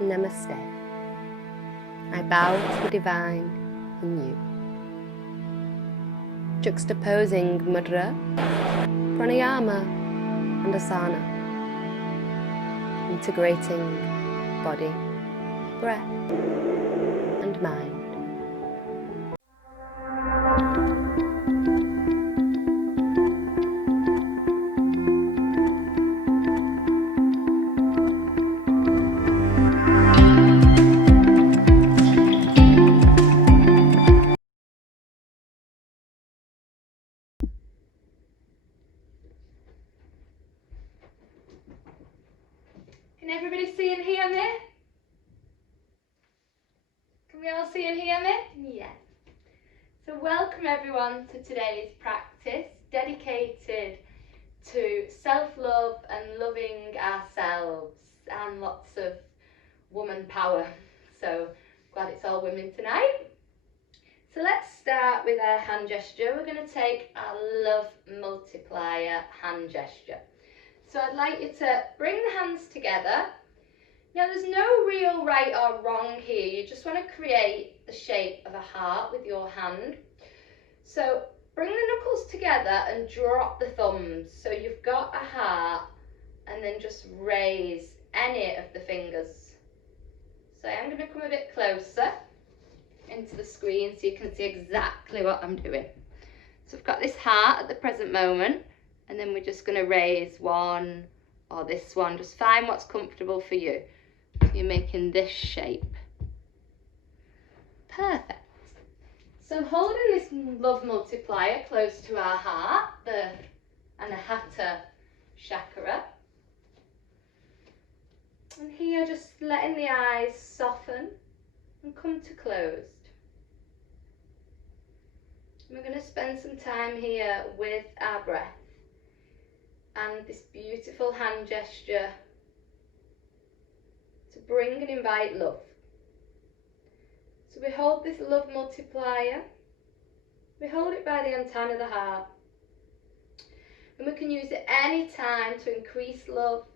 Namaste. I bow to the divine in you. Juxtaposing mudra, pranayama and asana. Integrating body, breath and mind. Can everybody see and hear me? Can we all see and hear me? Yes. So welcome everyone to today's practice dedicated to self-love and loving ourselves and lots of woman power. So glad it's all women tonight. So let's start with our hand gesture. We're going to take our love multiplier hand gesture. So I'd like you to bring the hands together. Now there's no real right or wrong here, you just want to create the shape of a heart with your hand. So bring the knuckles together and drop the thumbs. So you've got a heart and then just raise any of the fingers. So I'm going to come a bit closer into the screen so you can see exactly what I'm doing. So I've got this heart at the present moment and then we're just going to raise one or this one. Just find what's comfortable for you. So you're making this shape. Perfect. So holding this love multiplier close to our heart, the Anahata chakra. And here just letting the eyes soften and come to closed. And we're going to spend some time here with our breath and this beautiful hand gesture to bring and invite love. So we hold this love multiplier, we hold it by the antenna of the heart, and we can use it any time to increase love,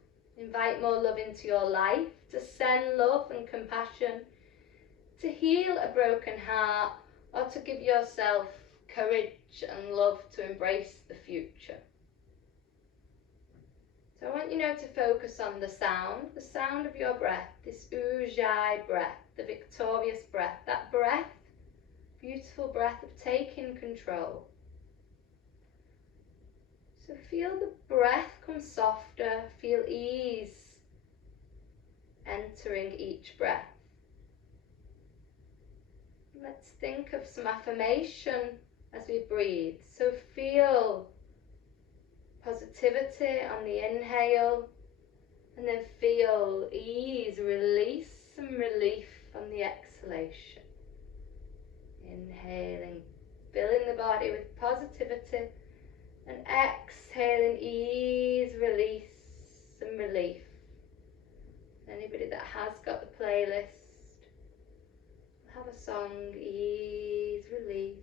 invite more love into your life, to send love and compassion, to heal a broken heart, or to give yourself courage and love to embrace the future. So I want you now to focus on the sound of your breath, this Ujjayi breath, the victorious breath, that breath, beautiful breath of taking control. So feel the breath come softer, feel ease entering each breath. Let's think of some affirmation as we breathe. So feel positivity on the inhale and then feel ease, release and relief on the exhalation. Inhaling, filling the body with positivity and exhaling ease, release and relief. Anybody that has got the playlist will have a song, ease, release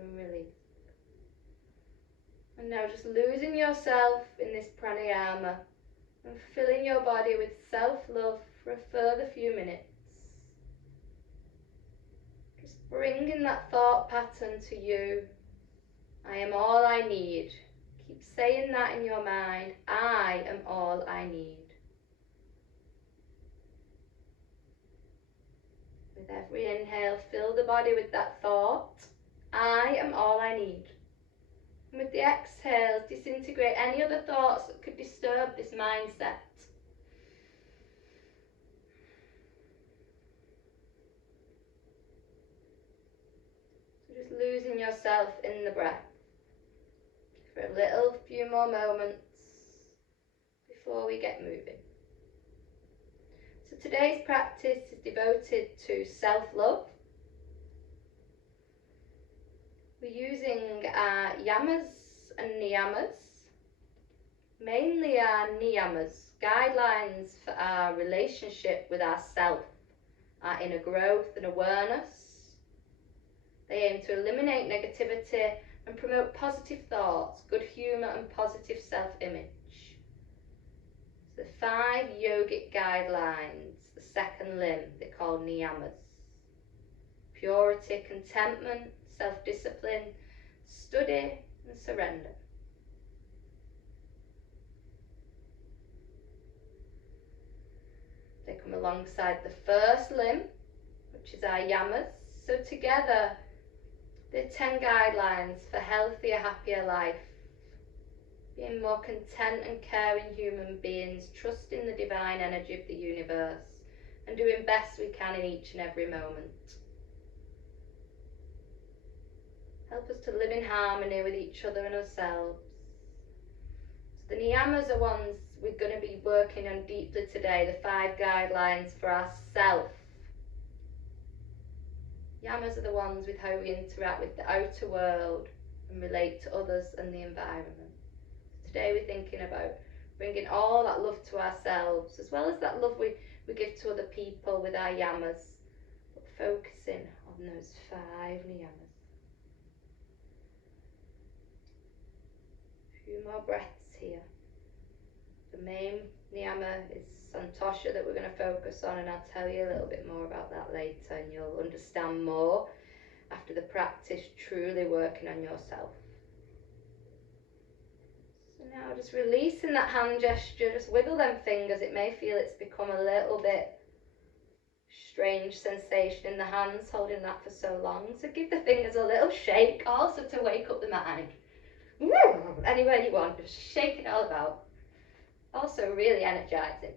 and relief. And now just losing yourself in this pranayama and filling your body with self-love for a further few minutes. Just bringing that thought pattern to you. I am all I need. Keep saying that in your mind. I am all I need. With every inhale, fill the body with that thought. I am all I need. And with the exhales, disintegrate any other thoughts that could disturb this mindset. So just losing yourself in the breath for a few more moments before we get moving. So today's practice is devoted to self-love. We're using our yamas and niyamas, mainly our niyamas, guidelines for our relationship with ourself, our inner growth and awareness. They aim to eliminate negativity and promote positive thoughts, good humour and positive self-image. So the 5 yogic guidelines, the second limb they call niyamas. Purity, contentment, self-discipline, study and surrender. They come alongside the first limb, which is our yamas. So together, they're 10 guidelines for healthier, happier life. Being more content and caring human beings, trusting the divine energy of the universe, and doing best we can in each and every moment. Help us to live in harmony with each other and ourselves. So the niyamas are ones we're going to be working on deeply today, the 5 guidelines for ourself. Yamas are the ones with how we interact with the outer world and relate to others and the environment. Today we're thinking about bringing all that love to ourselves, as well as that love we give to other people with our yamas, but focusing on those 5 niyamas. A few more breaths here. The main niyama is santosha that we're going to focus on, and I'll tell you a little bit more about that later, and you'll understand more after the practice, truly working on yourself. So now just releasing that hand gesture, just wiggle them fingers. It may feel it's become a little bit strange sensation in the hands, holding that for so long. So give the fingers a little shake, also to wake up the mind. Anywhere you want, just shake it all about. Also really energizing.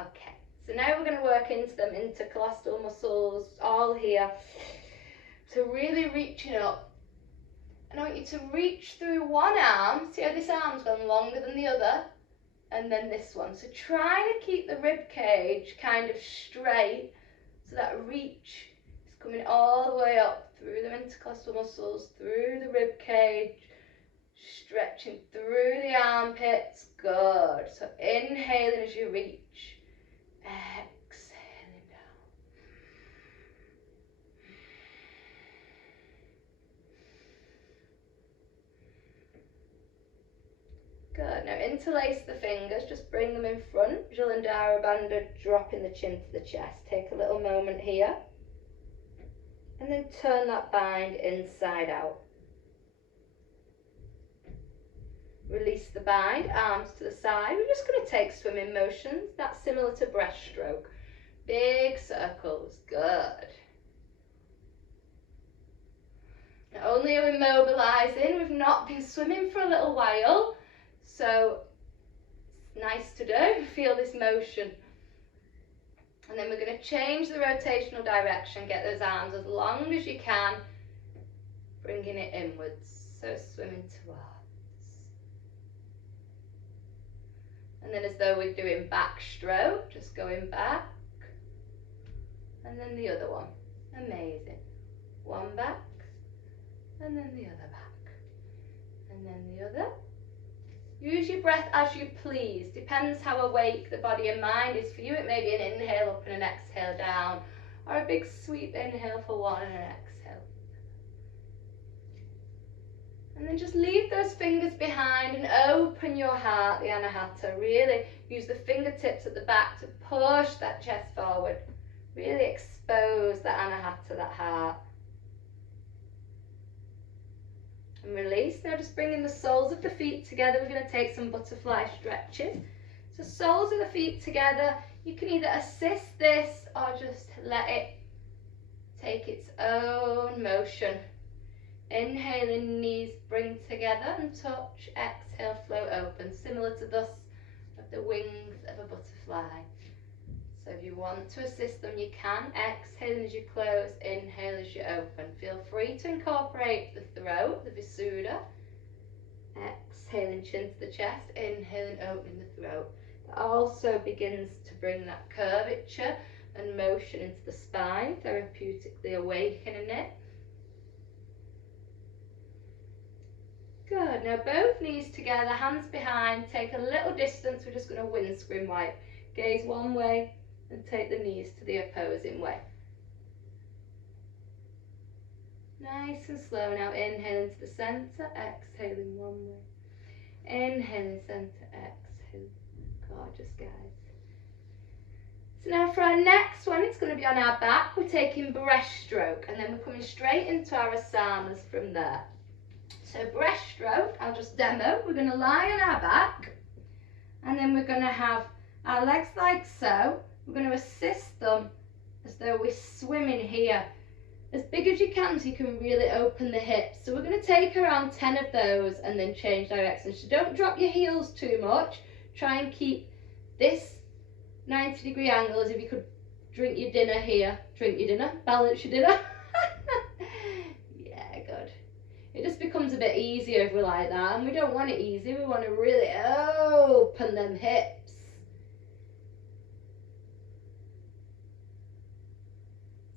Okay, so now we're going to work into them intercostal muscles, all here. So really reaching up. And I want you to reach through one arm. See how this arm's gone longer than the other? And then this one. So try to keep the rib cage kind of straight, so that reach is coming all the way up through the intercostal muscles, through the rib cage, stretching through the armpits. Good. So inhaling as you reach, exhaling down. Good. Now interlace the fingers, just bring them in front. Jalandhara Bandha, dropping the chin to the chest. Take a little moment here. And then turn that bind inside out. Release the bind, arms to the side. We're just going to take swimming motions. That's similar to breaststroke. Big circles. Good. Not only are we mobilising, we've not been swimming for a little while. So it's nice to do. Feel this motion. And then we're going to change the rotational direction. Get those arms as long as you can. Bringing it inwards. So swimming towards. And then as though we're doing backstroke, just going back. And then the other one. Amazing. One back. And then the other back. And then the other. Use your breath as you please. Depends how awake the body and mind is. For you it may be an inhale up and an exhale down. Or a big sweep inhale for one and an exhale. And then just leave those fingers behind and open your heart, the Anahata. Really use the fingertips at the back to push that chest forward. Really expose that Anahata, that heart. And release. Now just bringing the soles of the feet together. We're going to take some butterfly stretches. So soles of the feet together. You can either assist this or just let it take its own motion. Inhaling, knees bring together and touch. Exhale, float open. Similar to thus of the wings of a butterfly. So if you want to assist them, you can. Exhaling as you close, inhale as you open. Feel free to incorporate the throat, the Visuddha. Exhaling, chin to the chest. Inhaling, opening the throat. It also begins to bring that curvature and motion into the spine, therapeutically awakening it. Good. Now both knees together, hands behind. Take a little distance. We're just going to windscreen wipe. Gaze one way and take the knees to the opposing way. Nice and slow. Now inhaling to the centre, exhaling one way. Inhaling centre, exhale. Gorgeous, guys. So now for our next one, it's going to be on our back. We're taking breaststroke, and then we're coming straight into our asanas from there. So breaststroke, I'll just demo. We're going to lie on our back, and then we're going to have our legs like so. We're going to assist them as though we're swimming here, as big as you can so you can really open the hips. So we're going to take around 10 of those and then change direction. So don't drop your heels too much. Try and keep this 90-degree angle, as if you could drink your dinner here. Drink your dinner, balance your dinner. Yeah, good. It just becomes a bit easier if we're like that, and we don't want it easy. We want to really open them hips.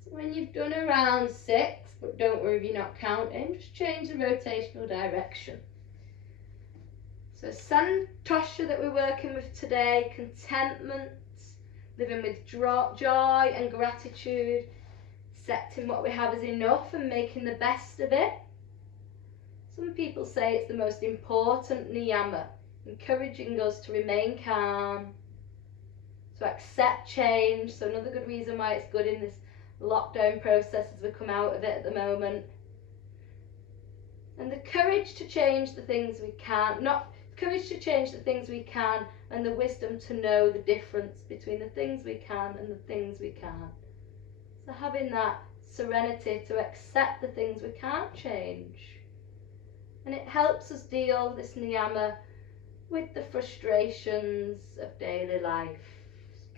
So when you've done around 6, but don't worry if you're not counting, just change the rotational direction. So Santosha that we're working with today, contentment, living with joy and gratitude, accepting what we have as enough and making the best of it. Some people say it's the most important niyama, encouraging us to remain calm, to accept change. So another good reason why it's good in this lockdown process as we come out of it at the moment. And the courage to change the things we can, courage to change the things we can, and the wisdom to know the difference between the things we can and the things we can't. So having that serenity to accept the things we can't change. And it helps us deal, this niyama, with the frustrations of daily life.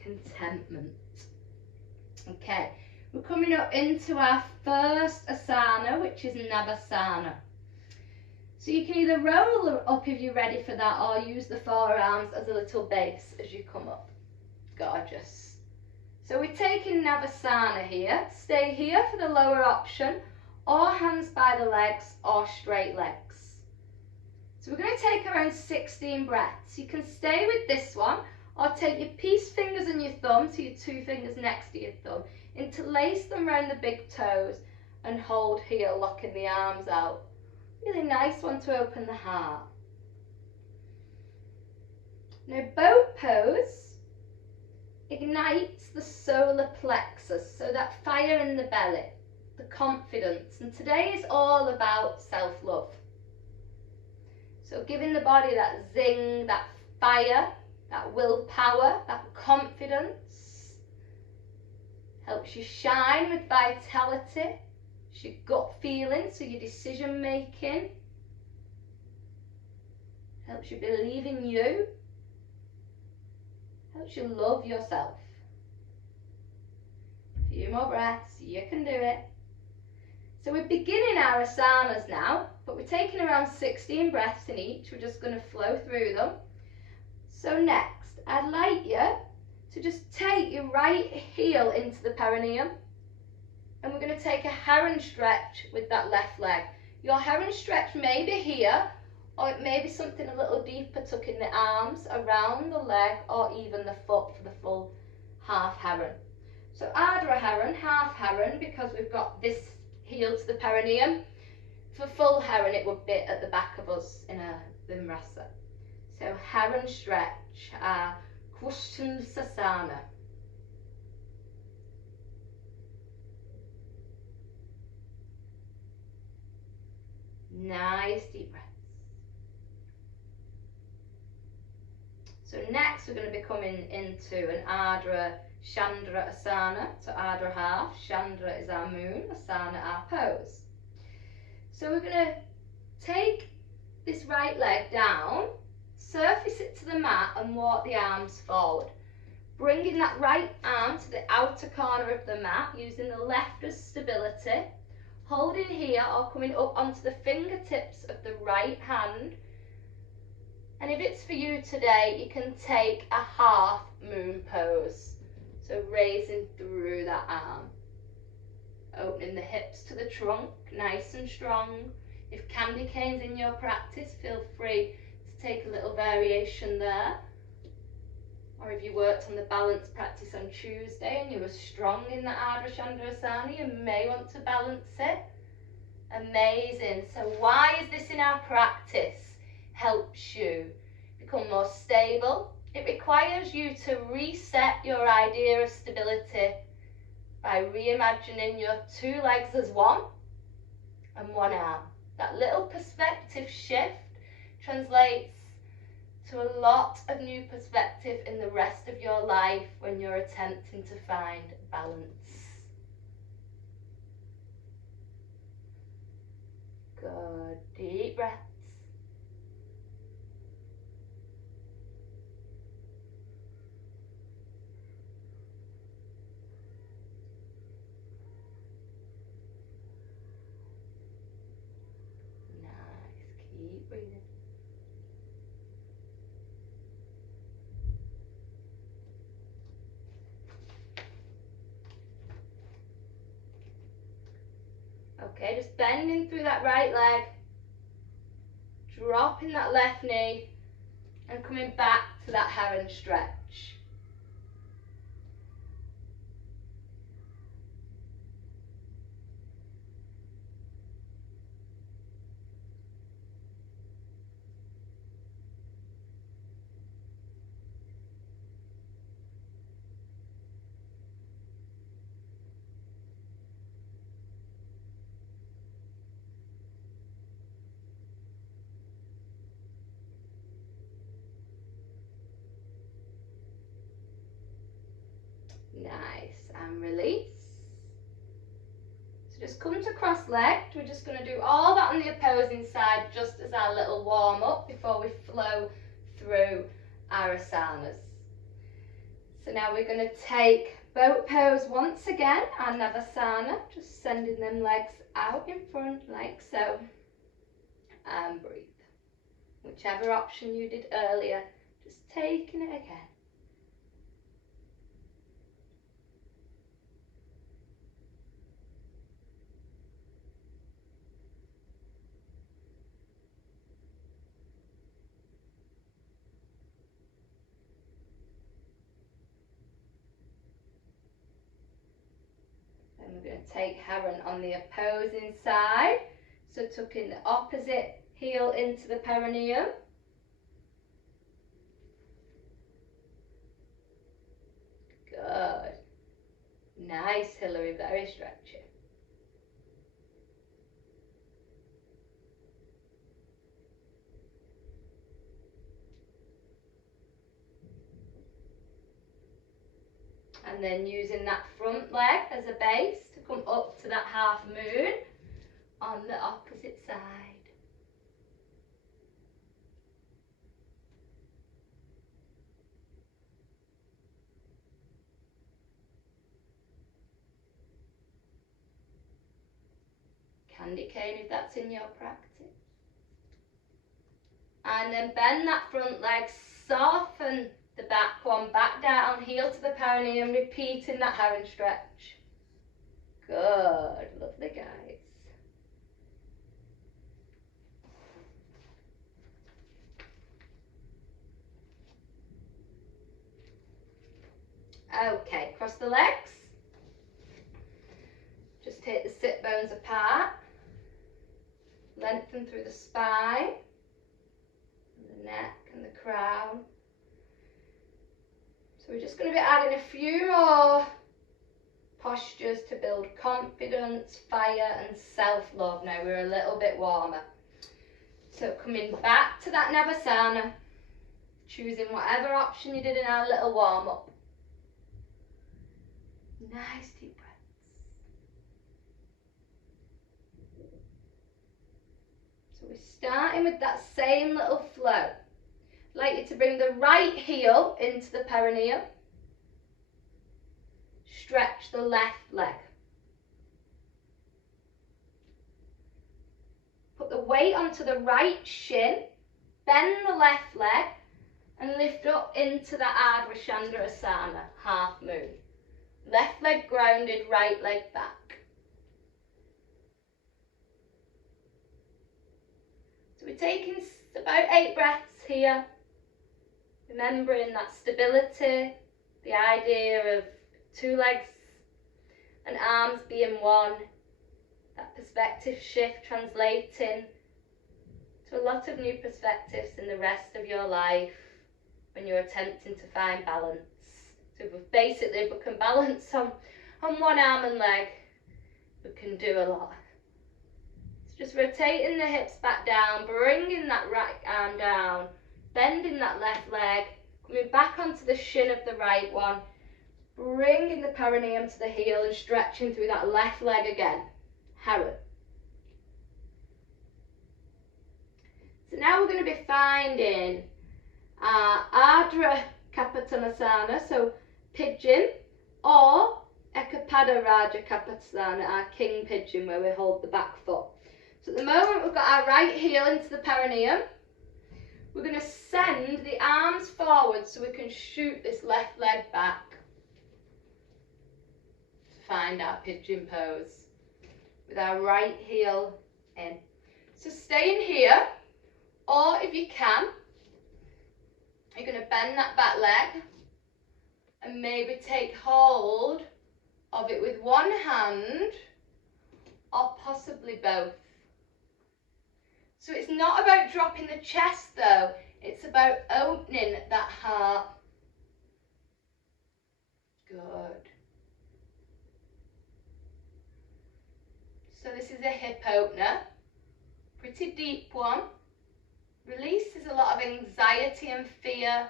Contentment. Okay, we're coming up into our first asana, which is Navasana. So you can either roll up if you're ready for that, or use the forearms as a little base as you come up. Gorgeous. So we're taking Navasana here. Stay here for the lower option, or hands by the legs, or straight legs. So we're going to take around 16 breaths. You can stay with this one, or take your peace fingers and your thumb, so your 2 fingers next to your thumb, interlace them around the big toes, and hold here, locking the arms out. Really nice one to open the heart. Now boat pose ignites the solar plexus, so that fire in the belly, the confidence. And today is all about self-love. So giving the body that zing, that fire, that willpower, that confidence. Helps you shine with vitality. Your gut feeling, so your decision making. Helps you believe in you. Helps you love yourself. A few more breaths, you can do it. So we're beginning our asanas now, but we're taking around 16 breaths in each. We're just going to flow through them. So next, I'd like you to just take your right heel into the perineum. And we're going to take a heron stretch with that left leg. Your heron stretch may be here, or it may be something a little deeper, tucking the arms around the leg, or even the foot for the full half heron. So Ardha heron, half heron, because we've got this heel to the perineum. For full heron, it would be at the back of us in a Vimrasa. So heron stretch, Kushtansasana. Nice deep breaths. So next we're going to be coming into an Ardha Chandra Asana. So Ardha half, Chandra is our moon, Asana our pose. So we're going to take this right leg down, surface it to the mat and walk the arms forward. Bringing that right arm to the outer corner of the mat, using the left as stability. Holding here or coming up onto the fingertips of the right hand. And if it's for you today, you can take a half moon pose. So raising through that arm. Opening the hips to the trunk, nice and strong. If candy cane's in your practice, feel free to take a little variation there. Or if you worked on the balance practice on Tuesday and you were strong in the Ardha Chandrasana, you may want to balance it. Amazing. So why is this in our practice? Helps you become more stable. It requires you to reset your idea of stability by reimagining your two legs as one and one arm. That little perspective shift translates to a lot of new perspective in the rest of your life when you're attempting to find balance. Good, deep breaths. Nice, keep breathing. Okay, just bending through that right leg, dropping that left knee, and coming back to that heron stretch. Nice, and release. So just come to cross-legged. We're just going to do all that on the opposing side just as our little warm-up before we flow through our asanas. So now we're going to take boat pose once again, our Navasana, just sending them legs out in front like so, and breathe. Whichever option you did earlier, just taking it again. Then we're going to take heron on the opposing side. So tucking the opposite heel into the perineum. Good. Nice, Hilary, very stretchy. And then using that front leg as a base to come up to that half moon on the opposite side. Candy cane if that's in your practice. And then bend that front leg, soften the back one back down, heel to the perineum, repeating that heron stretch. Good, lovely guys. Okay, cross the legs. Just take the sit bones apart. Lengthen through the spine, and the neck and the crown. So we're just going to be adding a few more postures to build confidence, fire and self-love. Now we're a little bit warmer. So coming back to that Navasana, choosing whatever option you did in our little warm-up. Nice deep breaths. So we're starting with that same little flow. I'd like you to bring the right heel into the perineum. Stretch the left leg. Put the weight onto the right shin. Bend the left leg and lift up into the Ardha Chandrasana, half moon. Left leg grounded, right leg back. So we're taking about 8 breaths here. Remembering that stability, the idea of 2 legs and arms being one, that perspective shift translating to a lot of new perspectives in the rest of your life when you're attempting to find balance. So basically, if we can balance on one arm and leg, we can do a lot. So just rotating the hips back down, bringing that right arm down, bending that left leg, coming back onto the shin of the right one, bringing the perineum to the heel and stretching through that left leg again. Heron. So now we're going to be finding our Ardha Kapotasana, so pigeon, or Ekapada Raja Kapotasana, our king pigeon, where we hold the back foot. So at the moment we've got our right heel into the perineum. We're going to send the arms forward so we can shoot this left leg back to find our pigeon pose with our right heel in. So stay in here, or if you can, you're going to bend that back leg and maybe take hold of it with one hand or possibly both. So it's not about dropping the chest though, it's about opening that heart. Good. So this is a hip opener, pretty deep one. Releases a lot of anxiety and fear.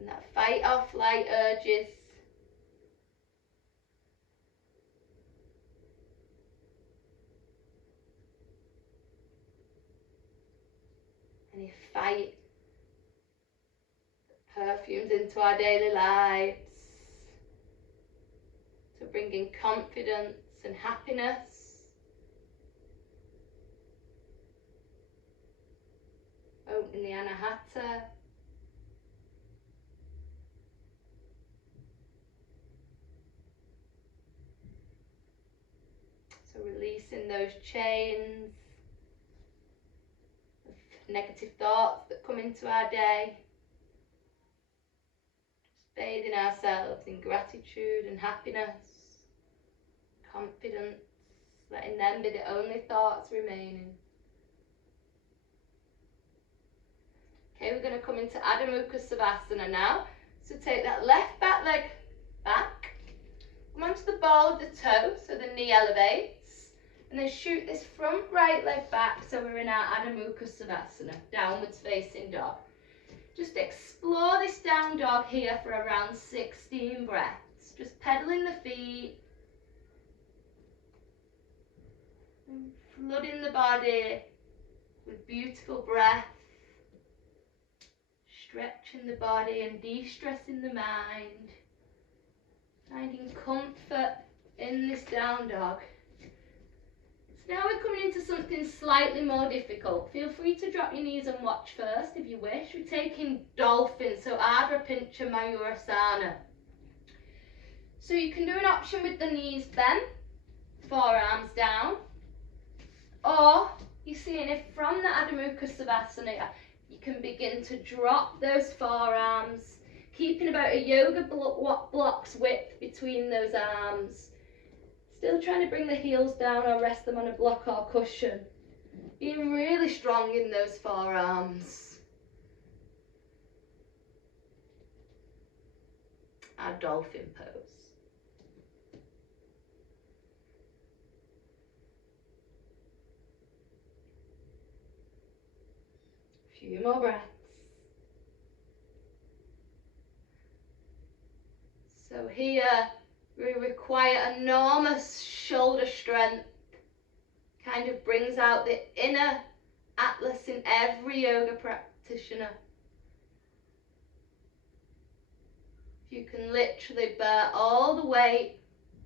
And that fight or flight urges. Any fight that perfumes into our daily lives. So bringing confidence and happiness. Opening the Anahata. So releasing those chains of negative thoughts that come into our day. Just bathing ourselves in gratitude and happiness, confidence, letting them be the only thoughts remaining. Okay, we're going to come into Adho Mukha Savasana now. So take that left back leg back, come onto the ball of the toe, so the knee elevates, and then shoot this front right leg back, so we're in our Adho Mukha Savasana, downwards facing dog. Just explore this down dog here for around 16 breaths, just pedaling the feet, and flooding the body with beautiful breath. Stretching the body and de-stressing the mind. Finding comfort in this down dog. So now we're coming into something slightly more difficult. Feel free to drop your knees and watch first if you wish. We're taking dolphin, so Ardha Pincha Mayurasana. So you can do an option with the knees bent, forearms down. Or you're seeing if from the Adho Mukha Savasana, you can begin to drop those forearms, keeping about a yoga block's width between those arms. Still trying to bring the heels down or rest them on a block or cushion. Being really strong in those forearms. Our dolphin pose. Few more breaths. So here we require enormous shoulder strength. Kind of brings out the inner Atlas in every yoga practitioner. You can literally bear all the weight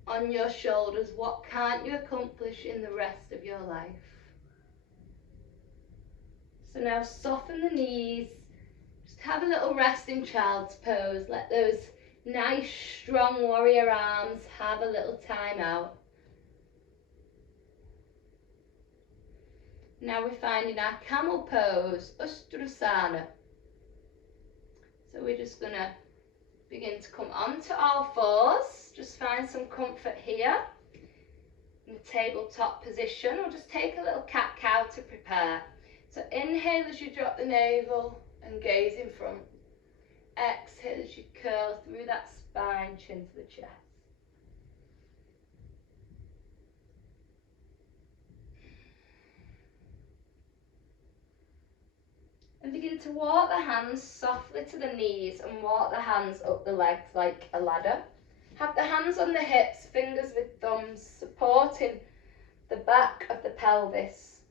on your shoulders. What can't you accomplish in the rest of your life? So now soften the knees, just have a little rest in child's pose. Let those nice strong warrior arms have a little time out. Now we're finding our camel pose, Ustrasana. So we're just going to begin to come onto all fours, just find some comfort here. In the tabletop position, we'll just take a little cat-cow to prepare. So inhale as you drop the navel and gaze in front. Exhale as you curl through that spine, chin to the chest. And begin to walk the hands softly to the knees and walk the hands up the legs like a ladder. Have the hands on the hips, fingers with thumbs, supporting the back of the pelvis.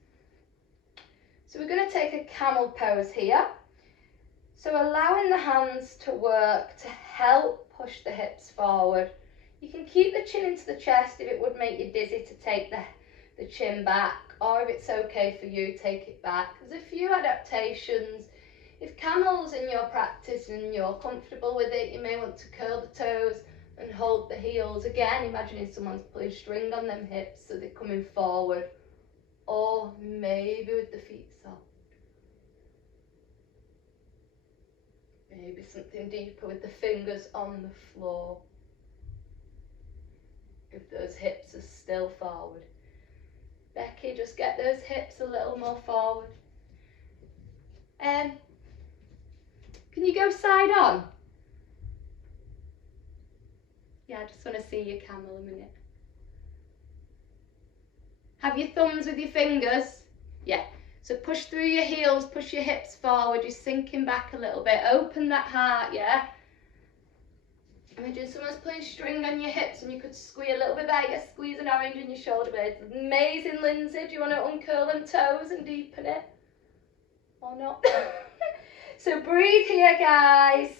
So we're going to take a camel pose here. So allowing the hands to work to help push the hips forward. You can keep the chin into the chest if it would make you dizzy to take the chin back, or if it's okay for you, take it back. There's a few adaptations. If camel's in your practice and you're comfortable with it, you may want to curl the toes and hold the heels. Again, imagining someone's pulling string on them hips so they're coming forward, or maybe with the feet soft. Maybe something deeper with the fingers on the floor, if those hips are still forward. Becky, just get those hips a little more forward. Can you go side on? Yeah, I just want to see your camel a minute. Have your thumbs with your fingers? Yeah. So push through your heels, push your hips forward, you're sinking back a little bit. Open that heart, yeah? Imagine someone's putting string on your hips and you could squeeze a little bit better, squeeze an orange in your shoulder blades. Amazing, Lindsay. Do you want to uncurl them toes and deepen it? Or not? So breathe here, guys.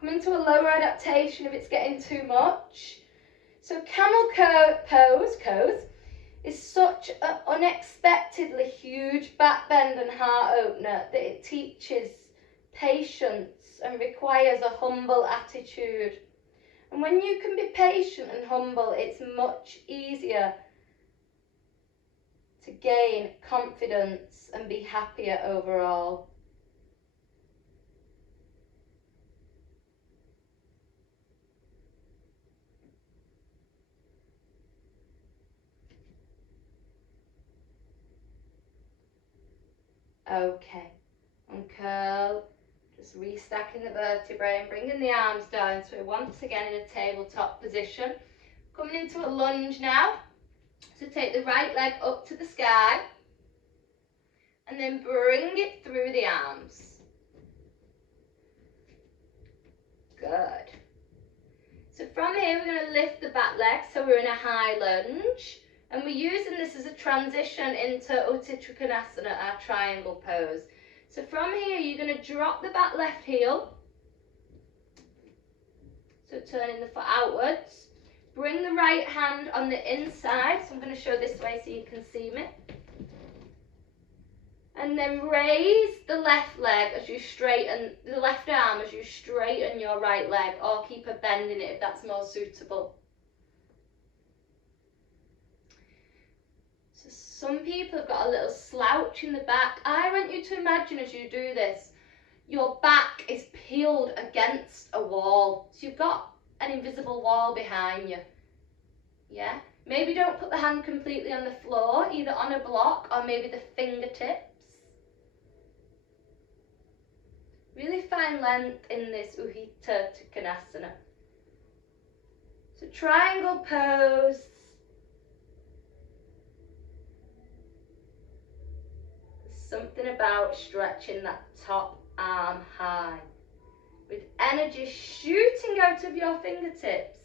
Come into a lower adaptation if it's getting too much. So camel pose is such an unexpectedly huge back bend and heart opener that it teaches patience and requires a humble attitude. And when you can be patient and humble, it's much easier to gain confidence and be happier overall. Okay, uncurl, just restacking the vertebrae and bringing the arms down. So we're once again in a tabletop position. Coming into a lunge now. So take the right leg up to the sky and then bring it through the arms. Good. So from here we're going to lift the back leg, so we're in a high lunge. And we're using this as a transition into Uttara Trikonasana, our triangle pose. So from here, you're going to drop the back left heel. So turning the foot outwards. Bring the right hand on the inside. So I'm going to show this way so you can see me. And then raise the left leg as you straighten, the left arm as you straighten your right leg, or keep a bend in it if that's more suitable. Some people have got a little slouch in the back. I want you to imagine as you do this, your back is peeled against a wall. So you've got an invisible wall behind you. Yeah? Maybe don't put the hand completely on the floor, either on a block or maybe the fingertips. Really find length in this Uttara Trikonasana. So triangle pose. Something about stretching that top arm high with energy shooting out of your fingertips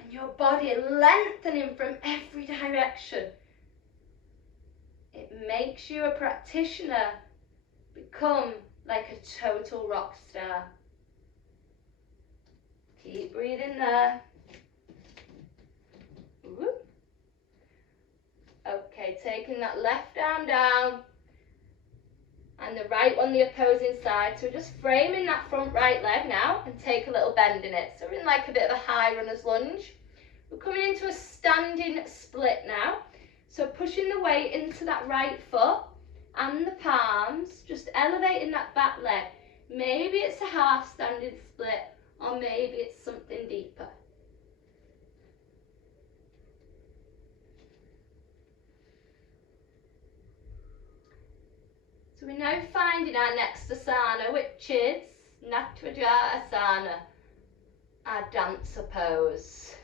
and your body lengthening from every direction. It makes you a practitioner become like a total rock star. Keep breathing there. Ooh. Okay, taking that left arm down and the right one the opposing side. So we're just framing that front right leg now and take a little bend in it. So we're in like a bit of a high runner's lunge. We're coming into a standing split now. So pushing the weight into that right foot and the palms, just elevating that back leg. Maybe it's a half standing split or maybe it's something deeper. So we're now finding our next asana, which is Nataraja Asana, our dancer pose.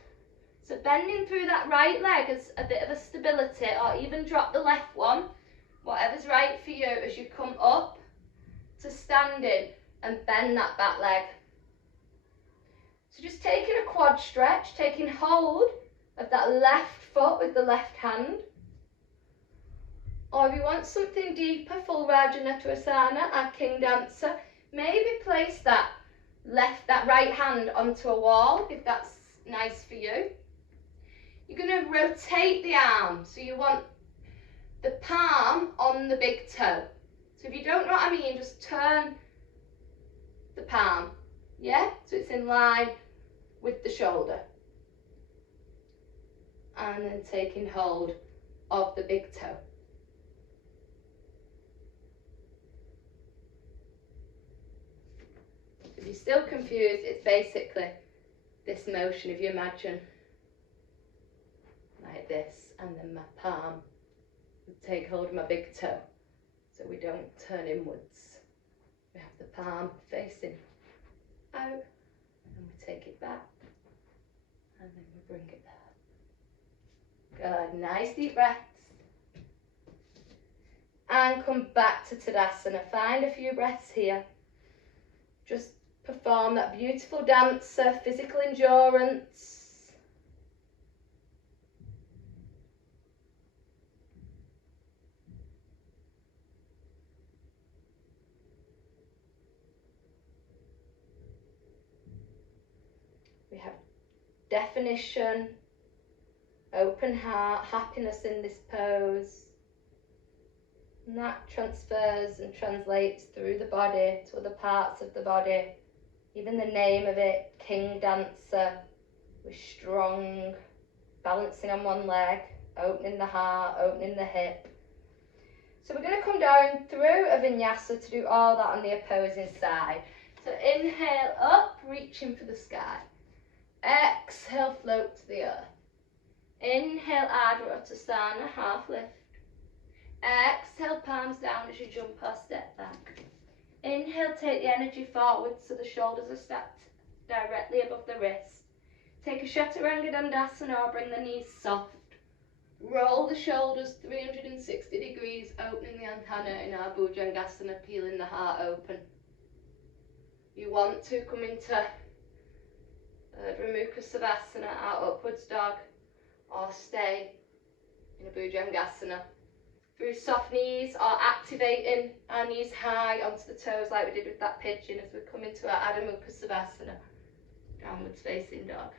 So bending through that right leg as a bit of a stability, or even drop the left one, whatever's right for you, as you come up to standing and bend that back leg. So just taking a quad stretch, taking hold of that left foot with the left hand. Or if you want something deeper, full Raja Netwasana, our king dancer, maybe place that right hand onto a wall, if that's nice for you. You're going to rotate the arm, so you want the palm on the big toe. So if you don't know what I mean, just turn the palm, yeah? So it's in line with the shoulder. And then taking hold of the big toe. If you're still confused, it's basically this motion. If you imagine like this, and then my palm would take hold of my big toe, so we don't turn inwards. We have the palm facing out, and we take it back, and then we bring it there. Good, nice deep breaths. And come back to Tadasana. Find a few breaths here. Just perform that beautiful dancer, physical endurance. We have definition, open heart, happiness in this pose. And that transfers and translates through the body to other parts of the body. Even the name of it, King Dancer. We're strong, balancing on one leg, opening the heart, opening the hip. So we're going to come down through a vinyasa to do all that on the opposing side. So inhale up, reaching for the sky. Exhale, float to the earth. Inhale, Ardha Uttanasana, half lift. Exhale, palms down as you jump or step back. Inhale, take the energy forward so the shoulders are stacked directly above the wrist. Take a Chaturanga Dandasana or bring the knees soft. Roll the shoulders 360 degrees, opening the antenna in our Bhujangasana, peeling the heart open. You want to come into Urdhva Mukha Savasana, our upwards dog, or stay in a Bhujangasana. Through soft knees, or activating our knees high onto the toes like we did with that pigeon as we come into our Adho Mukha Savasana, downwards facing dog.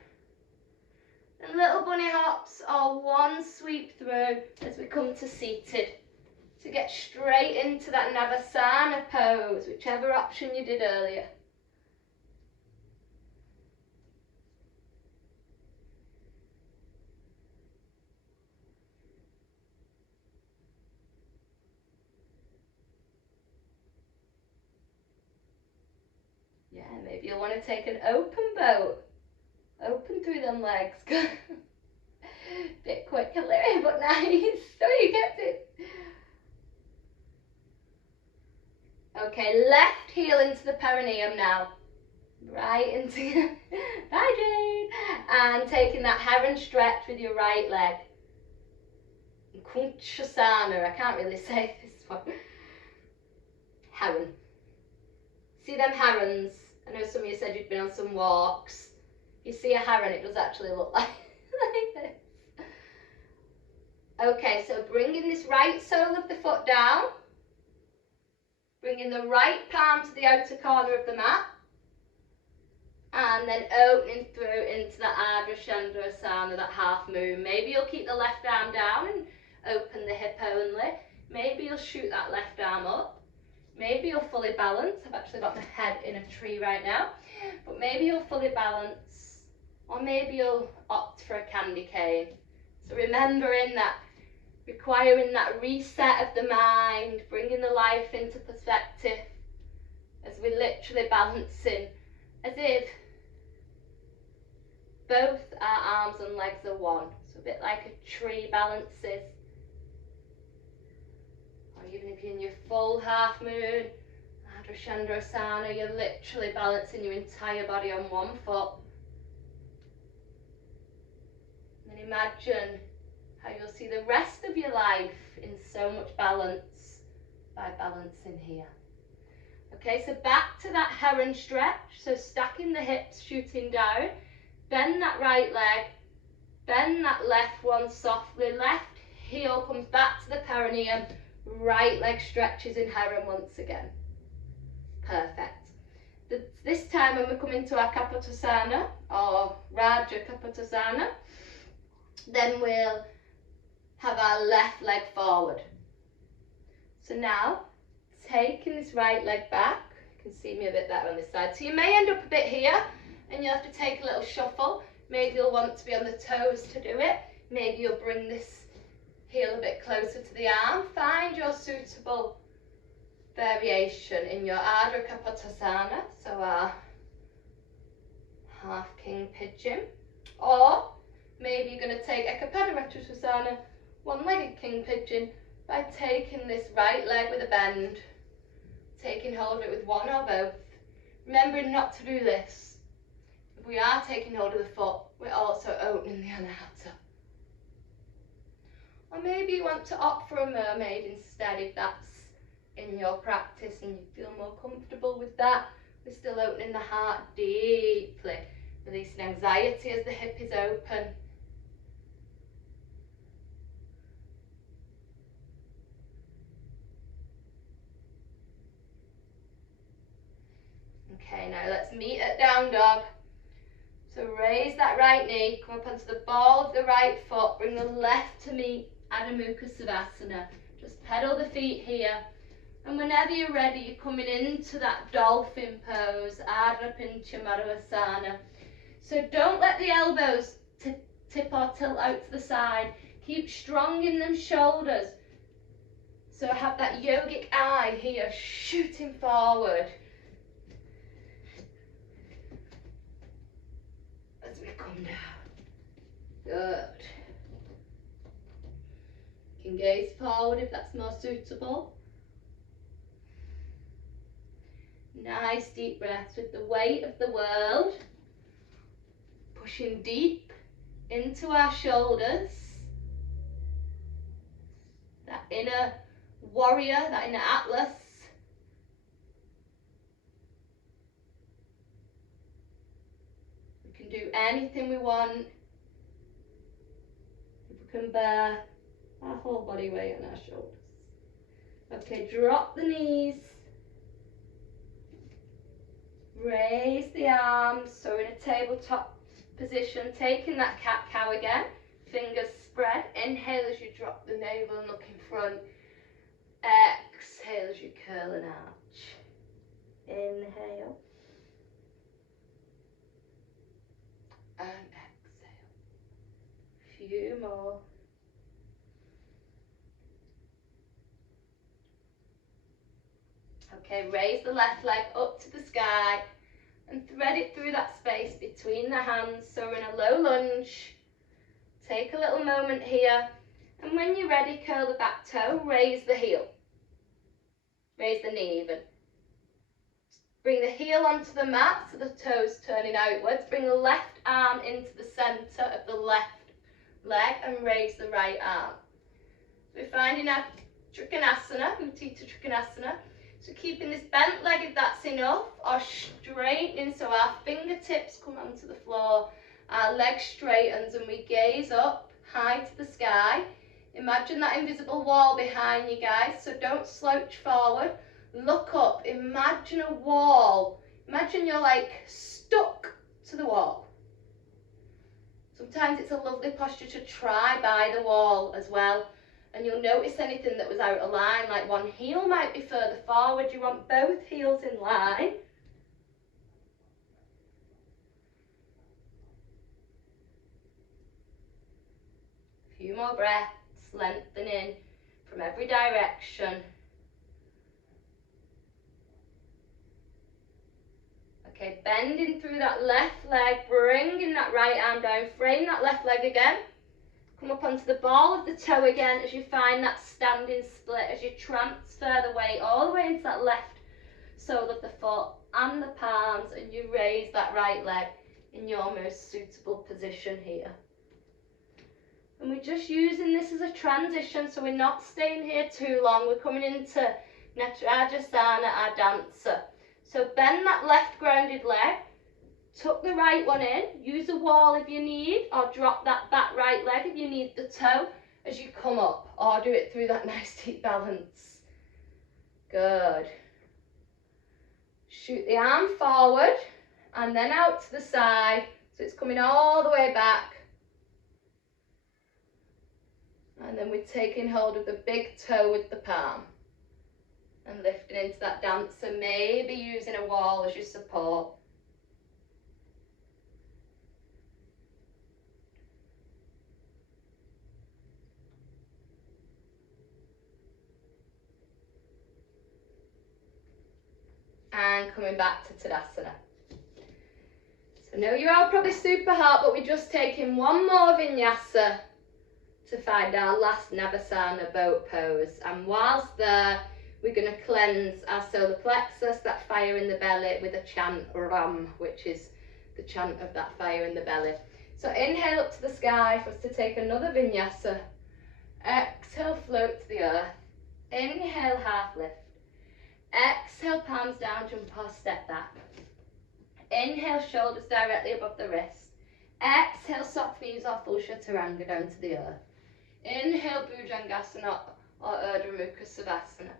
And little bunny hops or one sweep through as we come to seated. To get straight into that Navasana pose, whichever option you did earlier. Yeah, maybe you'll want to take an open boat. Open through them legs. Bit quick and little, but nice. So you kept it. Okay, left heel into the perineum now. Right into bye Jane. And taking that heron stretch with your right leg. Kunchasana. I can't really say this one. Heron. See them herons? I know some of you said you'd been on some walks. If you see a heron, it does actually look like this. Okay, so bringing this right sole of the foot down. Bringing the right palm to the outer corner of the mat. And then opening through into the Ardha Chandrasana, that half moon. Maybe you'll keep the left arm down and open the hip only. Maybe you'll shoot that left arm up. Maybe you'll fully balance. I've actually got my head in a tree right now. But maybe you'll fully balance. Or maybe you'll opt for a candy cane. So remembering that, requiring that reset of the mind, bringing the life into perspective as we're literally balancing as if both our arms and legs are one. So a bit like a tree balances. Or even if you're in your full half moon, Ardha Chandrasana, you're literally balancing your entire body on one foot. And imagine how you'll see the rest of your life in so much balance by balancing here. Okay, so back to that heron stretch. So stacking the hips, shooting down. Bend that right leg. Bend that left one softly. Left heel comes back to the perineum. Right leg stretches in heron once again. Perfect. This time when we come into our Kapotasana or Raja Kapotasana, then we'll have our left leg forward. So now, taking this right leg back, you can see me a bit better on this side. So you may end up a bit here and you'll have to take a little shuffle. Maybe you'll want to be on the toes to do it. Maybe you'll bring this heel a bit closer to the arm. Find your suitable variation in your Ardha Kapotasana, so our half king pigeon. Or maybe you're going to take Ekapada Retro-Suasana, one-legged king pigeon, by taking this right leg with a bend, taking hold of it with one or both. Remembering not to do this. If we are taking hold of the foot, we're also opening the anahata. Or maybe you want to opt for a mermaid instead if that's in your practice and you feel more comfortable with that. We're still opening the heart deeply, releasing anxiety as the hip is open. Okay, now let's meet at down dog. So raise that right knee, come up onto the ball of the right foot, bring the left to meet Adho Mukha Savasana. Just pedal the feet here. And whenever you're ready, you're coming into that dolphin pose, Ardha Pincha Madhavasana. So don't let the elbows tip or tilt out to the side. Keep strong in them shoulders. So have that yogic eye here, shooting forward. As we come down. Good. You can gaze forward if that's more suitable. Nice deep breaths with the weight of the world. Pushing deep into our shoulders. That inner warrior, that inner Atlas. We can do anything we want. If we can bear our whole body weight on our shoulders. Okay, drop the knees. Raise the arms, so we're in a tabletop position, taking that cat-cow again. Fingers spread. Inhale as you drop the navel and look in front. Exhale as you curl and arch. Inhale. And exhale. Few more. Okay, raise the left leg up to the sky and thread it through that space between the hands. So we're in a low lunge. Take a little moment here. And when you're ready, curl the back toe, raise the heel. Raise the knee even. Bring the heel onto the mat, so the toes turning outwards. Bring the left arm into the centre of the left leg and raise the right arm. So we're finding our Trikonasana, Utthita Trikonasana. So keeping this bent leg if that's enough, or straightening so our fingertips come onto the floor, our leg straightens and we gaze up high to the sky. Imagine that invisible wall behind you guys, so don't slouch forward. Look up, imagine a wall. Imagine you're like stuck to the wall. Sometimes it's a lovely posture to try by the wall as well. And you'll notice anything that was out of line, like one heel might be further forward. You want both heels in line. A few more breaths, lengthening from every direction. Okay, bending through that left leg, bringing that right arm down, frame that left leg again. Come up onto the ball of the toe again as you find that standing split, as you transfer the weight all the way into that left sole of the foot and the palms, and you raise that right leg in your most suitable position here. And we're just using this as a transition, so we're not staying here too long. We're coming into Natrajasana, our dancer. So bend that left grounded leg, tuck the right one in, use a wall if you need, or drop that back right leg if you need the toe as you come up, or do it through that nice deep balance. Good. Shoot the arm forward and then out to the side, so it's coming all the way back. And then we're taking hold of the big toe with the palm and lifting into that dancer, maybe using a wall as your support. And coming back to Tadasana. So I know you're all probably super hot, but we're just taking one more vinyasa to find our last Navasana boat pose. And whilst there, we're going to cleanse our solar plexus, that fire in the belly, with a chant, Ram, which is the chant of that fire in the belly. So inhale up to the sky for us to take another vinyasa. Exhale, float to the earth. Inhale, half lift. Exhale, palms down, jump or step back. Inhale, shoulders directly above the wrist. Exhale, soft knees or full chaturanga down to the earth. Inhale, Bhujangasana or Urdhva Mukha Savasana.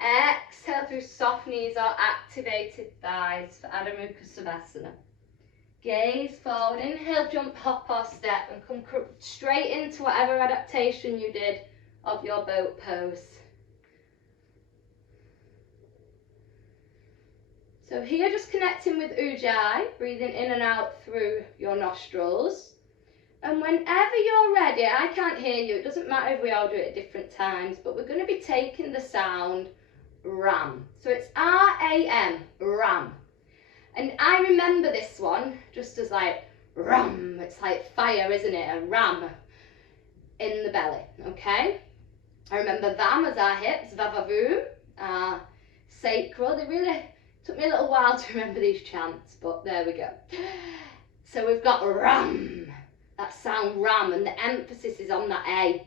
Exhale through soft knees or activated thighs for Adho Mukha Savasana. Gaze forward, inhale, jump, hop or step, and come straight into whatever adaptation you did of your boat pose. So here, just connecting with Ujjayi, breathing in and out through your nostrils. And whenever you're ready, I can't hear you, it doesn't matter if we all do it at different times, but we're going to be taking the sound Ram. So it's R-A-M, Ram. And I remember this one just as like Ram, it's like fire, isn't it? A ram in the belly, okay? I remember Vam as our hips, Vavavoom, our sacral. They really took me a little while to remember these chants, but there we go. So we've got Ram, that sound Ram, and the emphasis is on that A.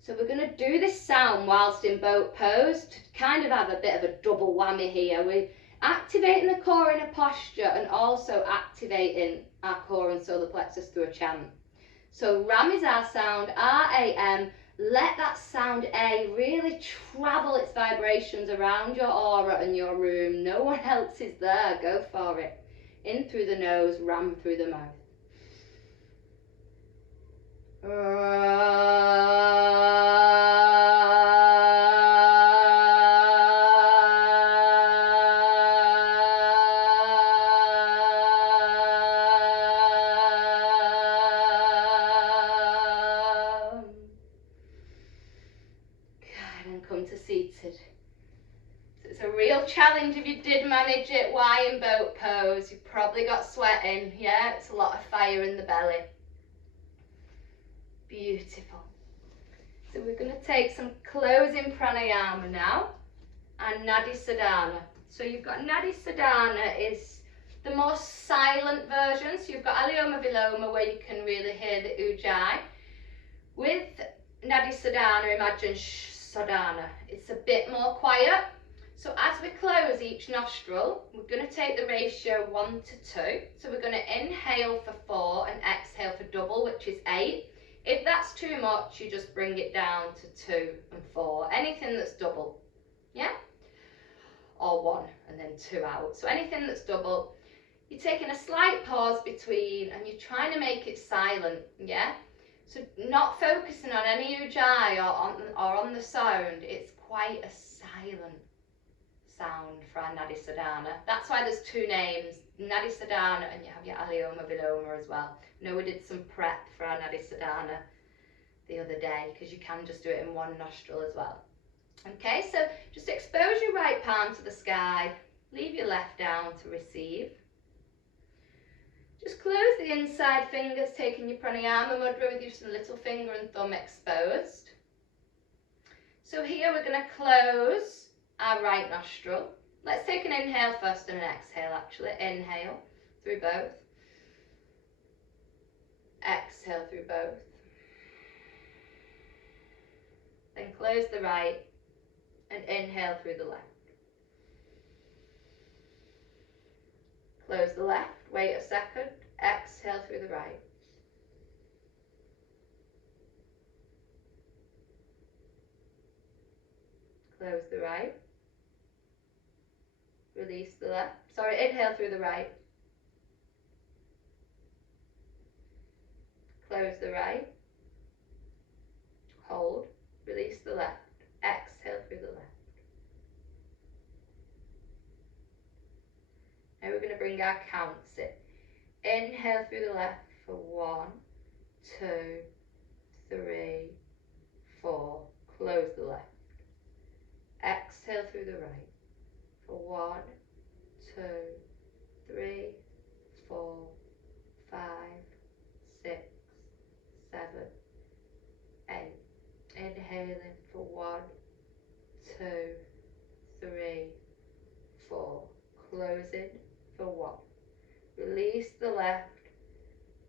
So we're going to do this sound whilst in boat pose to kind of have a bit of a double whammy here. We're activating the core in a posture and also activating our core and solar plexus through a chant. So Ram is our sound, R-A-M. Let that sound A really travel its vibrations around your aura and your room. No one else is there. Go for it. In through the nose, Ram through the mouth. Come to seated. So it's a real challenge if you did manage it. Why in boat pose? You probably got sweating. Yeah, it's a lot of fire in the belly. Beautiful. So we're going to take some closing pranayama now and Nadi Sadhana. So you've got Nadi Sadhana is the more silent version. So you've got Aliyoma Viloma where you can really hear the Ujjayi. With Nadi Sadhana, imagine Sadhana. It's a bit more quiet. So as we close each nostril, we're going to take the ratio 1 to 2. So we're going to inhale for 4 and exhale for double, which is 8. If that's too much, you just bring it down to 2 and 4. Anything that's double, yeah? Or 1 and then 2 out. So anything that's double, you're taking a slight pause between and you're trying to make it silent, yeah? So not focusing on any Ujjayi or on the sound, it's quite a silent sound for our Nadi Sadhana. That's why there's 2 names, Nadi Sadhana and you have your Aliyoma Viloma as well. I know we did some prep for our Nadi Sadhana the other day because you can just do it in one nostril as well. Okay, so just expose your right palm to the sky, leave your left down to receive. Just close the inside fingers, taking your pranayama mudra with your little finger and thumb exposed. So here we're going to close our right nostril. Let's take an inhale first and an exhale actually. Inhale through both. Exhale through both. Then close the right and inhale through the left. Close the left, wait a second, exhale through the right. Close the right. Release the left. Sorry, inhale through the right. Close the right. Hold. Release the left. Exhale through the left. Now we're going to bring our counts in. Inhale through the left for 1, 2, 3, 4. Close the left. Exhale through the right for 1, 2, 3, 4, 5, 6, 7, 8. Inhaling for 1, 2, 3, 4. Closing for 1. Release the left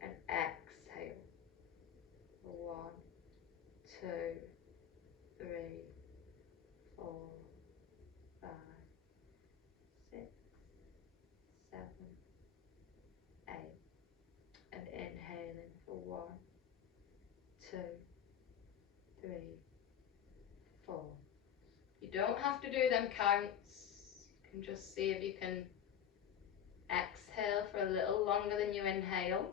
and exhale for 1, 2, 3, 4, 5, 6, 7, 8. And inhaling for 1, 2, 3, 4. You don't have to do them counts. You can just see if you can exhale for a little longer than you inhale.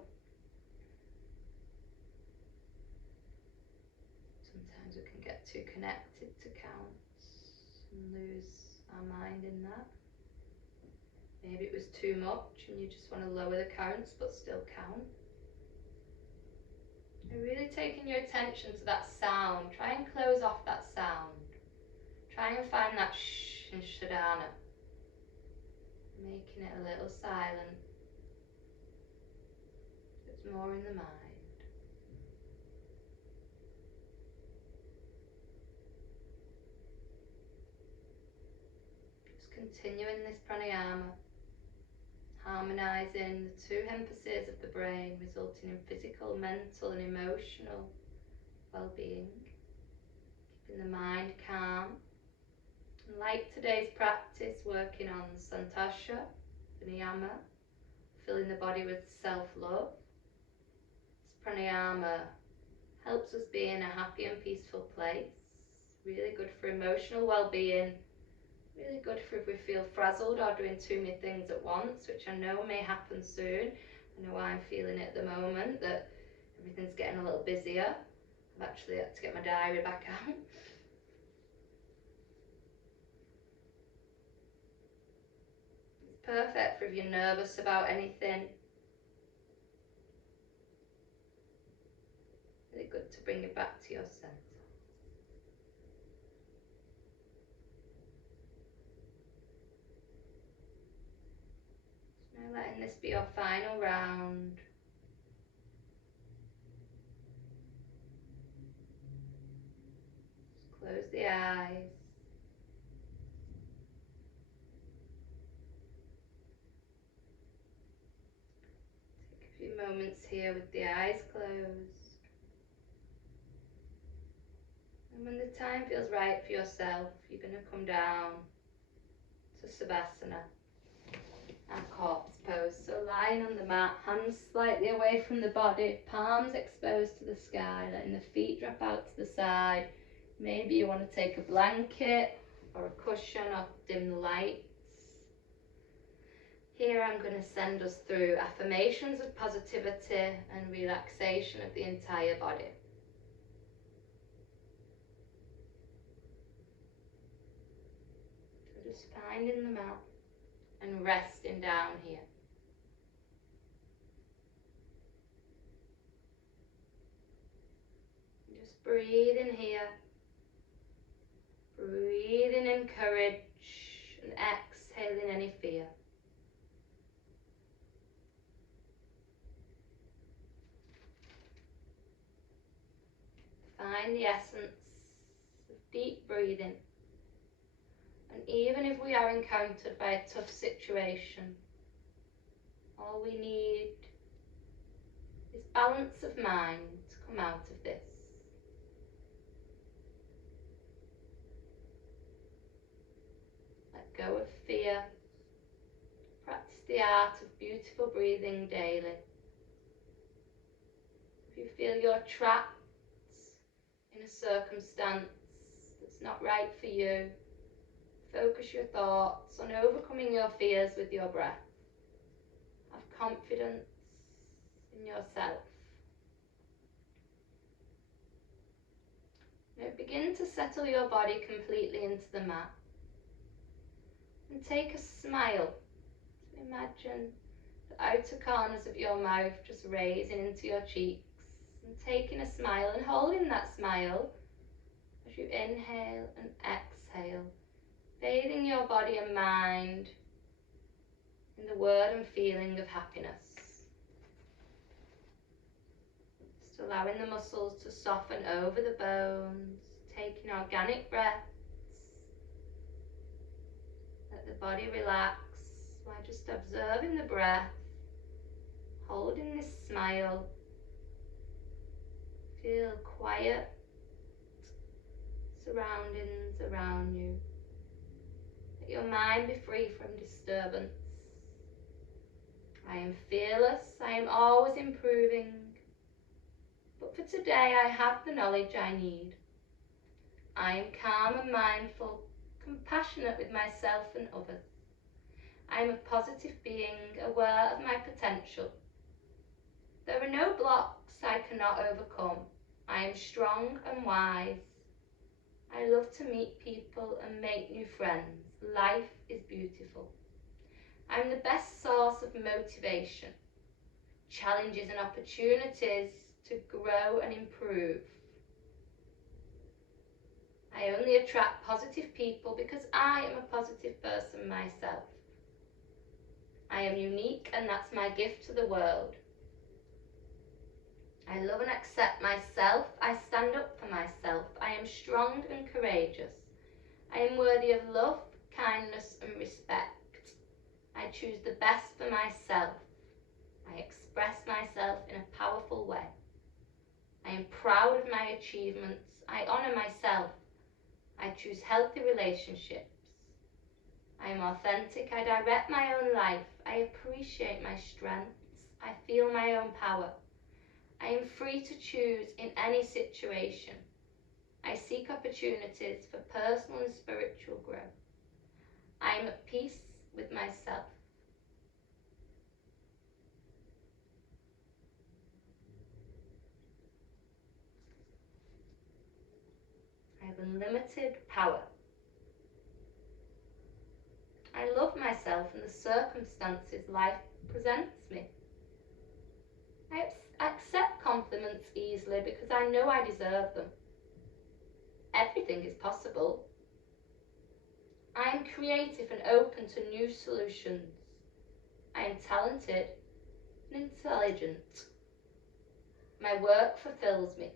Sometimes we can get too connected to counts and lose our mind in that. Maybe it was too much and you just want to lower the counts but still count. You're really taking your attention to that sound. Try and close off that sound. Try and find that shh in Shodhana. Making it a little silent. So it's more in the mind. Just continuing this pranayama. Harmonizing the two hemispheres of the brain, resulting in physical, mental and emotional well-being. Keeping the mind calm. And like today's practice, working on Santasha, the niyama, filling the body with self-love. This pranayama helps us be in a happy and peaceful place. Really good for emotional well-being. Really good for if we feel frazzled or doing too many things at once, which I know may happen soon. I know I'm feeling it at the moment, that everything's getting a little busier. I've actually had to get my diary back out. It's perfect for if you're nervous about anything. Really good to bring it back to your centre. Now letting this be your final round. Just close the eyes. Take a few moments here with the eyes closed. And when the time feels right for yourself, you're going to come down to Savasana, our corpse pose. So lying on the mat, hands slightly away from the body, palms exposed to the sky, letting the feet drop out to the side. Maybe you want to take a blanket or a cushion or dim the lights. Here I'm going to send us through affirmations of positivity and relaxation of the entire body. So just finding the mat and resting down here. Just breathing here. Breathing in courage and exhaling any fear. find the essence of deep breathing. And even if we are encountered by a tough situation, all we need is balance of mind to come out of this. Let go of fear. Practice the art of beautiful breathing daily. If you feel you're trapped in a circumstance that's not right for you, focus your thoughts on overcoming your fears with your breath. Have confidence in yourself. Now begin to settle your body completely into the mat. And take a smile. So imagine the outer corners of your mouth just raising into your cheeks. And taking a smile and holding that smile as you inhale and exhale. Bathing your body and mind in the word and feeling of happiness. Just allowing the muscles to soften over the bones, taking organic breaths. Let the body relax by just observing the breath, holding this smile. Feel quiet surroundings around you. Let your mind be free from disturbance. I am fearless, I am always improving. But for today I have the knowledge I need. I am calm and mindful, compassionate with myself and others. I am a positive being, aware of my potential. There are no blocks I cannot overcome. I am strong and wise. I love to meet people and make new friends. Life is beautiful. I'm the best source of motivation, challenges and opportunities to grow and improve. I only attract positive people because I am a positive person myself. I am unique and that's my gift to the world. I love and accept myself. I stand up for myself. I am strong and courageous. I am worthy of love, kindness and respect. I choose the best for myself. I express myself in a powerful way. I am proud of my achievements. I honour myself. I choose healthy relationships. I am authentic. I direct my own life. I appreciate my strengths. I feel my own power. I am free to choose in any situation. I seek opportunities for personal and spiritual growth. I am at peace with myself. I have unlimited power. I love myself and the circumstances life presents me. I accept compliments easily because I know I deserve them. Everything is possible. I am creative and open to new solutions. I am talented and intelligent. My work fulfills me.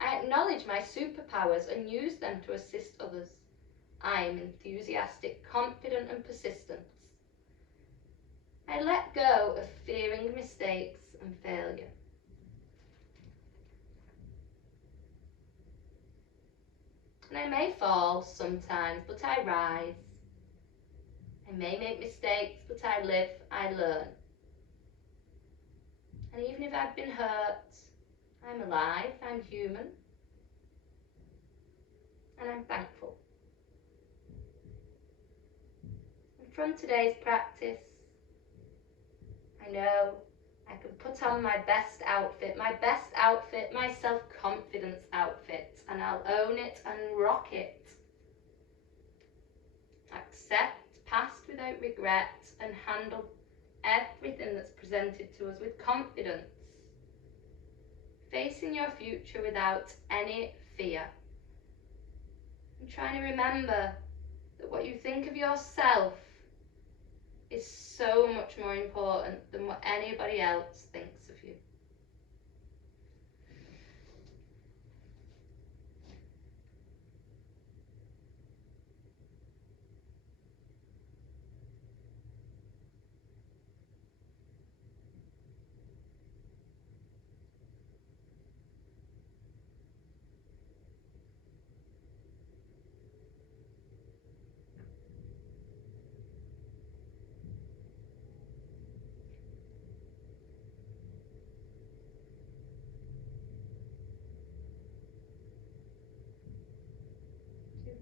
I acknowledge my superpowers and use them to assist others. I am enthusiastic, confident and persistent. I let go of fearing mistakes and failure. And I may fall sometimes, but I rise. I may make mistakes, but I live, I learn. And even if I've been hurt, I'm alive, I'm human. And I'm thankful. And from today's practice, I know I can put on my best outfit, my self-confidence outfit, and I'll own it and rock it. Accept past without regret and handle everything that's presented to us with confidence. Facing your future without any fear. And trying to remember that what you think of yourself is so much more important than what anybody else thinks of you.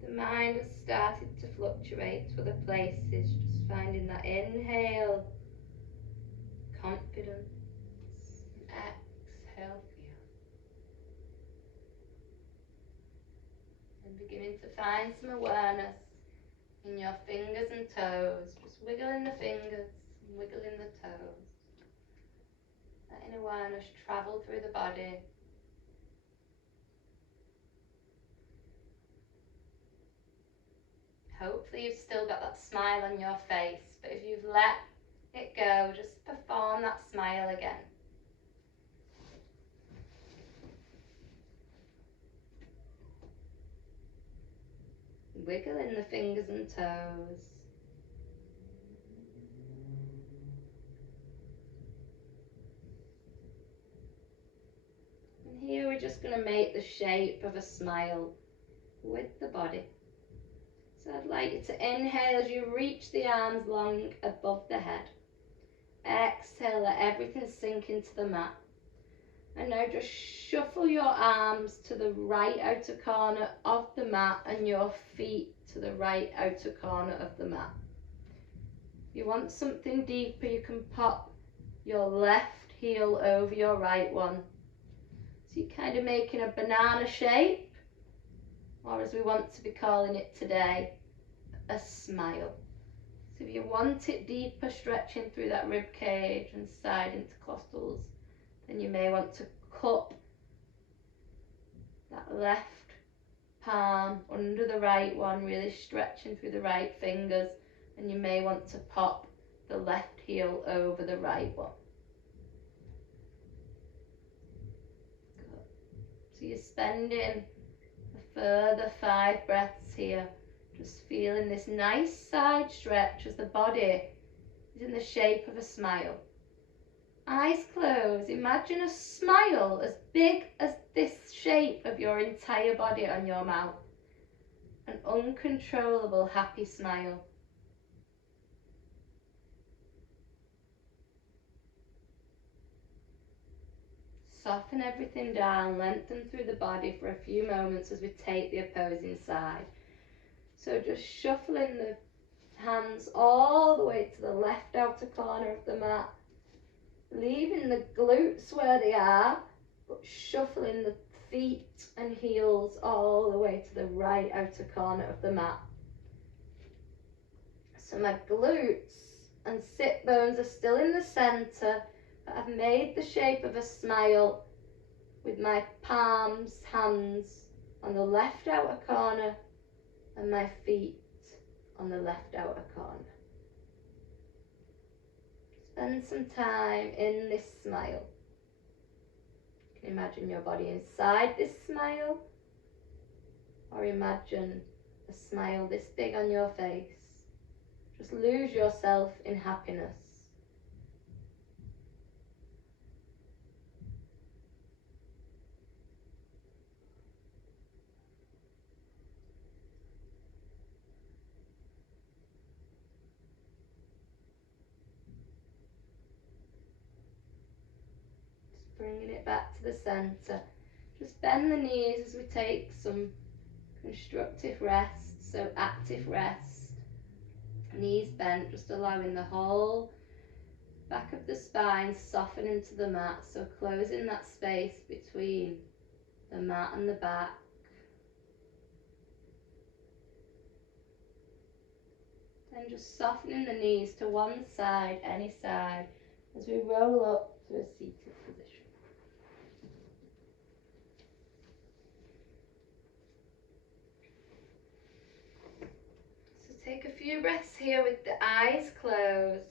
the mind has started to fluctuate to other places, just finding that inhale, confidence, exhale, fear. And beginning to find some awareness in your fingers and toes, just wiggling the fingers and wiggling the toes. Letting awareness travel through the body. Hopefully you've still got that smile on your face, but if you've let it go, just perform that smile again. Wiggling the fingers and toes. And here we're just going to make the shape of a smile with the body. So I'd like you to inhale as you reach the arms long above the head. Exhale, let everything sink into the mat. And now just shuffle your arms to the right outer corner of the mat and your feet to the right outer corner of the mat. If you want something deeper, you can pop your left heel over your right one. So you're kind of making a banana shape, or as we want to be calling it today, a smile. So if you want it deeper, stretching through that rib cage and side intercostals, then you may want to cup that left palm under the right one, really stretching through the right fingers, and you may want to pop the left heel over the right one. Good. So you're spending a further 5 breaths here, just feeling this nice side stretch as the body is in the shape of a smile. Eyes closed, imagine a smile as big as this shape of your entire body on your mouth. An uncontrollable happy smile. Soften everything down, lengthen through the body for a few moments as we take the opposing side. So just shuffling the hands all the way to the left outer corner of the mat, leaving the glutes where they are, but shuffling the feet and heels all the way to the right outer corner of the mat. So my glutes and sit bones are still in the center, but I've made the shape of a smile with my palms, hands on the left outer corner and my feet on the left outer corner. Spend some time in this smile. You can imagine your body inside this smile, or imagine a smile this big on your face. Just lose yourself in happiness. Bringing it back to the center. Just bend the knees as we take some constructive rest, so active rest. Knees bent, just allowing the whole back of the spine soften into the mat, so closing that space between the mat and the back. Then just softening the knees to one side, any side, as we roll up to a seated position. Take a few breaths here with the eyes closed.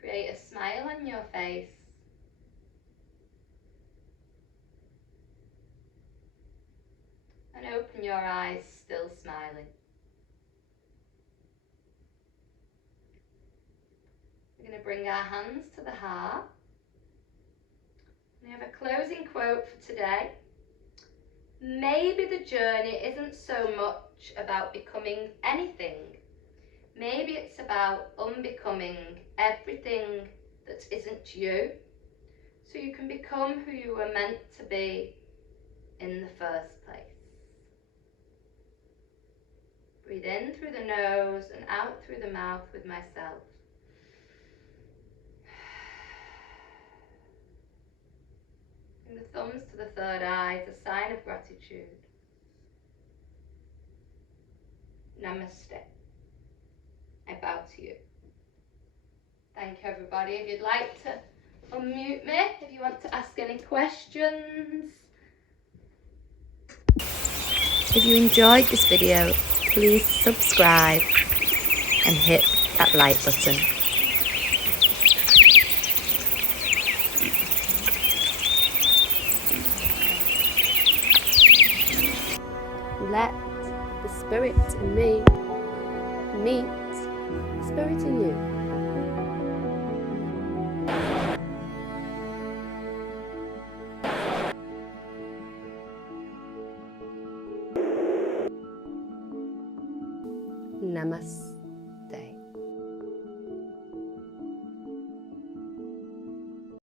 Create a smile on your face. And open your eyes, still smiling. We're going to bring our hands to the heart. We have a closing quote for today. Maybe the journey isn't so much about becoming anything, Maybe it's about unbecoming everything that isn't you, so you can become who you were meant to be in the first place. Breathe in through the nose and out through the mouth with myself. Bring the thumbs to the third eye as a sign of gratitude. Namaste. I bow to you. Thank you, everybody. If you'd like to unmute me, if you want to ask any questions. If you enjoyed this video, please subscribe and hit that like button. Let the spirit in me meet the spirit in you. Namaste.